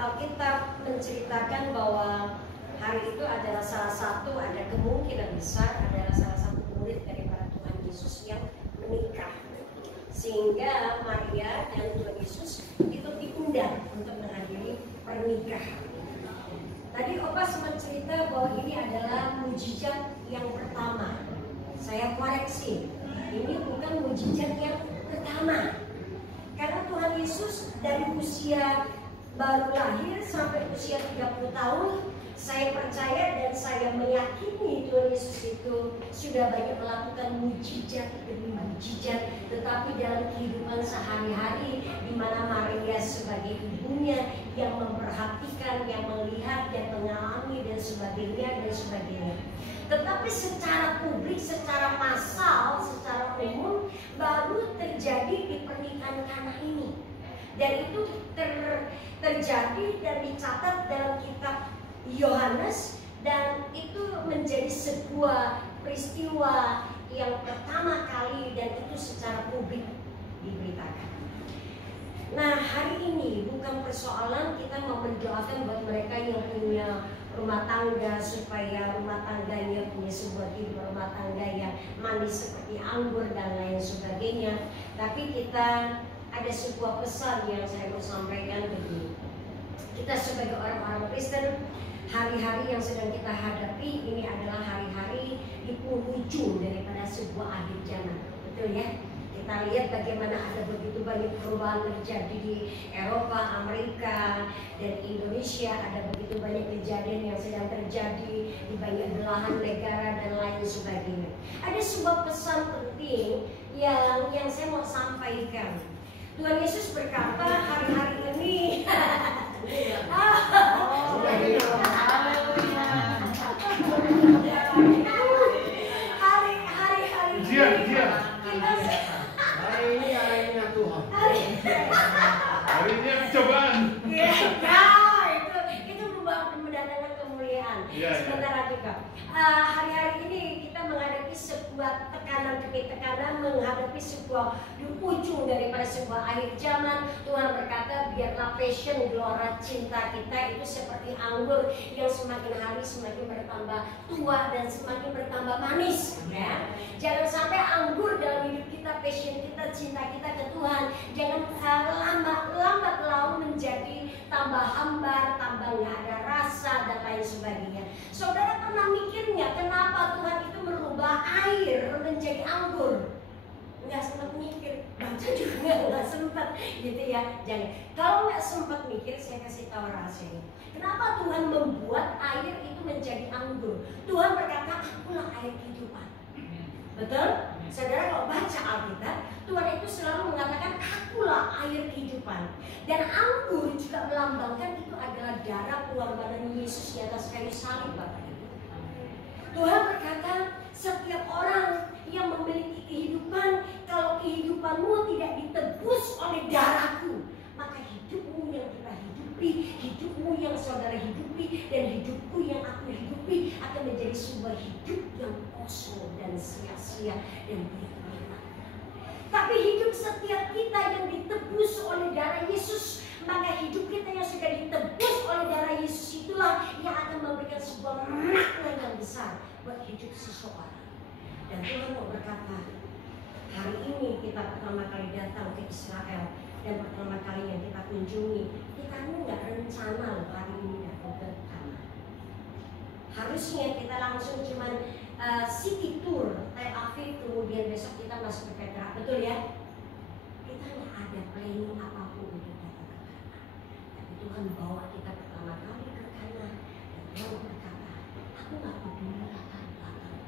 Alkitab menceritakan bahwa hari itu adalah ada kemungkinan besar adalah salah satu murid daripada Tuhan Yesus yang menikah, sehingga Maria dan Tuhan Yesus itu diundang untuk menghadiri pernikahan. Tadi Opa sempat cerita bahwa ini adalah mujizat yang pertama. Saya koreksi, ini bukan mujizat yang pertama, karena Tuhan Yesus dari usia baru lahir sampai usia 30 tahun, saya percaya dan saya meyakini Tuhan Yesus itu sudah banyak melakukan mujizat demi mujizat, tetapi dalam kehidupan sehari-hari di mana Maria sebagai ibunya yang memperhatikan, yang melihat, yang mengalami dan sebagainya. Tetapi secara publik, secara massal, secara umum baru terjadi di pernikahan Kana ini. Dan itu terjadi dan dicatat dalam kitab Yohanes, dan itu menjadi sebuah peristiwa yang pertama kali dan itu secara publik diberitakan. Nah, hari ini bukan persoalan kita mau mendoakan buat mereka yang punya rumah tangga supaya rumah tangganya punya sebuah kehidupan rumah tangga yang manis seperti anggur dan lain sebagainya, tapi kita ada sebuah pesan yang saya mau sampaikan begini. Kita sebagai orang-orang Kristen, hari-hari yang sedang kita hadapi ini adalah hari-hari di penghujung daripada sebuah akhir zaman. Betul ya? Kita lihat bagaimana ada begitu banyak perubahan terjadi di Eropa, Amerika, dan Indonesia. Ada begitu banyak kejadian yang sedang terjadi di banyak belahan negara dan lain sebagainya. Ada sebuah pesan penting yang saya mau sampaikan. Tuhan Yesus berkata hari-hari ini hari ini cobaan. Itu mendatangkan kemuliaan. Sebentar lagi Kak. Hari-hari ini kita menghadapi sebuah tekanan demi tekanan, menghadapi sebuah ujung daripada sebuah akhir zaman. Tuhan berkata, biarlah passion, gelora cinta kita itu seperti anggur yang semakin hari semakin bertambah tua dan semakin bertambah manis. Ya, jangan sampai anggur dalam hidup kita, passion kita, cinta kita ke Tuhan, jangan lambat laun menjadi tambah hambar, tambah nggak ada rasa dan lain sebagainya. Saudara pernah mikirnya kenapa Tuhan itu merubah air menjadi anggur? Nggak sempat mikir, baca juga nggak sempat gitu ya. Jangan, kalau nggak sempat mikir, saya kasih tahu rahasianya. Kenapa Tuhan membuat air itu menjadi anggur? Tuhan berkata, akulah air kehidupan. Betul? Saudara kalau baca Alkitab, Tuhan itu selalu mengatakan akulah air kehidupan. Dan anggur juga melambangkan itu adalah darah pengorbanan Yesus di atas kayu salib, Bapak Ibu. Tuhan berkata, setiap orang yang memiliki kehidupan, kalau kehidupanmu tidak ditebus oleh darahku, maka hidupmu yang kita hidupi, hidupmu yang saudara hidupi, dan hidupku yang aku hidupi akan menjadi sebuah hidup yang kosong dan sia-sia dan tidak bermakna. Tapi hidup setiap kita yang ditebus oleh darah Yesus, maka hidup kita yang sudah ditebus oleh darah Yesus itulah yang akan memberikan sebuah makna yang besar buat hidup seseorang. Dan Tuhan mau berkata, hari ini kita pertama kali datang ke Israel dan pertama kali yang kita kunjungi, kita nggak rencana loh hari ini datang ke Kana. Harusnya kita langsung cuman city tour Tel Aviv, kemudian besok kita masuk ke Petra, betul ya? Kita nggak ada planning apapun untuk datang ke Kana. Tapi Tuhan bawa kita pertama kali ke Kana dan Tuhan berkata, aku nggak peduli latar belakang,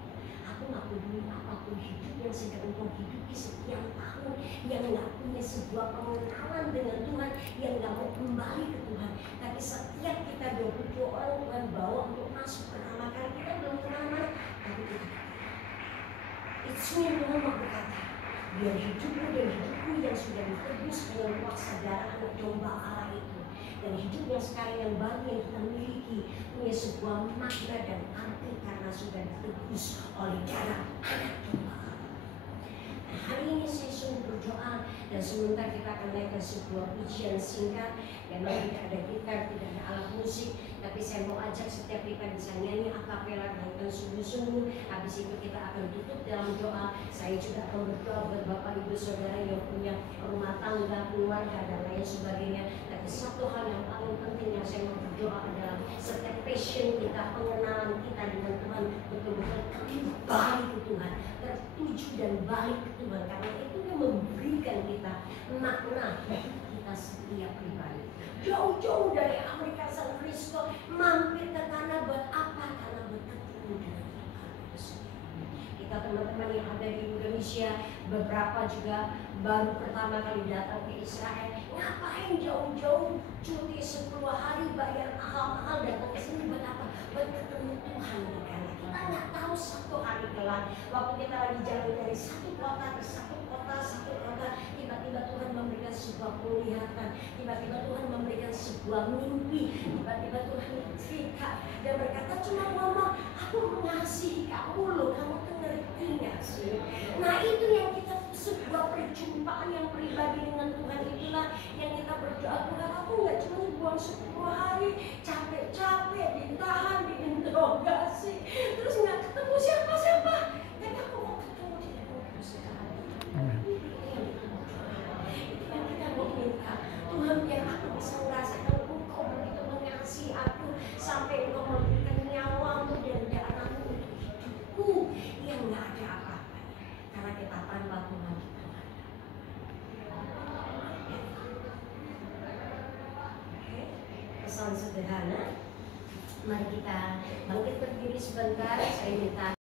aku nggak peduli apapun hidup yang sedang engkau hidupi sekian tahun, yang nggak punya sebuah pengenalan dengan Tuhan, yang nggak mau kembali ke Tuhan. Tapi setiap kita 22 orang Tuhan bawa untuk masuk pertama kali, kita belum kenal-kenal, tapi kita itu yang Tuhan mau berkata, biar hidupmu dan hidupku yang sudah ditebus dengan kuasa darah anak domba Allah itu, dan hidup yang sekarang yang baru yang kita miliki punya sebuah makna dan arti karena sudah ditebus oleh darah anak domba Allah. Hari ini saya sungguh berdoa, dan sebentar kita akan naik ke sebuah ujian singkat. Memang tidak ada gitar, tidak ada alat musik, tapi saya mau ajak setiap kita bisa nyanyi akapela dengan sungguh-sungguh. Habis itu kita akan tutup dalam doa. Saya juga akan berdoa buat Bapak Ibu Saudara yang punya rumah tangga, keluarga, dan lain sebagainya. Tapi satu hal yang paling penting yang saya mau berdoa adalah setiap passion kita, pengenalan kita dengan Tuhan betul-betul kembali ke Tuhan, tertuju dan balik ke Tuhan, karena itu yang memberikan kita makna kita setiap pribadi. Jauh-jauh dari Amerika San Francisco mampir ke tanah buat apa? Karena bertemu dengan Tuhan. Kita teman-teman yang ada di Indonesia, beberapa juga baru pertama kali datang ke Israel. Ngapain jauh-jauh cuti 10 hari bayar mahal-mahal datang ke sini buat apa? Buat ketemu Tuhan. Karena kita nggak tahu satu hari kelak waktu kita lagi jalan dari satu kota ke satu kota, tiba-tiba Tuhan memberikan sebuah penglihatan, tiba-tiba Tuhan memberikan sebuah mimpi, tiba-tiba Tuhan cerita dan berkata, cuma ngomong, aku mengasihi kamu loh, kamu tuh ngerti nggak sih? Nah itu yang kita, sebuah perjumpaan yang pribadi dengan Tuhan, itulah yang kita berdoa. Tuhan, aku nggak cuma buang 10 hari capek-capek ditahan, diinterogasi, terus nggak ketemu siapa-siapa, dan aku mau ketemu di dalam sekarang. Itu yang kita mau minta. Tuhan, biar aku bisa merasakan Engkau begitu mengasihi aku sampai Engkau memberikan nyawamu dan darahmu untuk hidupku yang nggak ada apa-apa. Karena kita tanpa Tuhan kita nggak ada. Pesan sederhana. Mari kita bangkit berdiri sebentar. Saya minta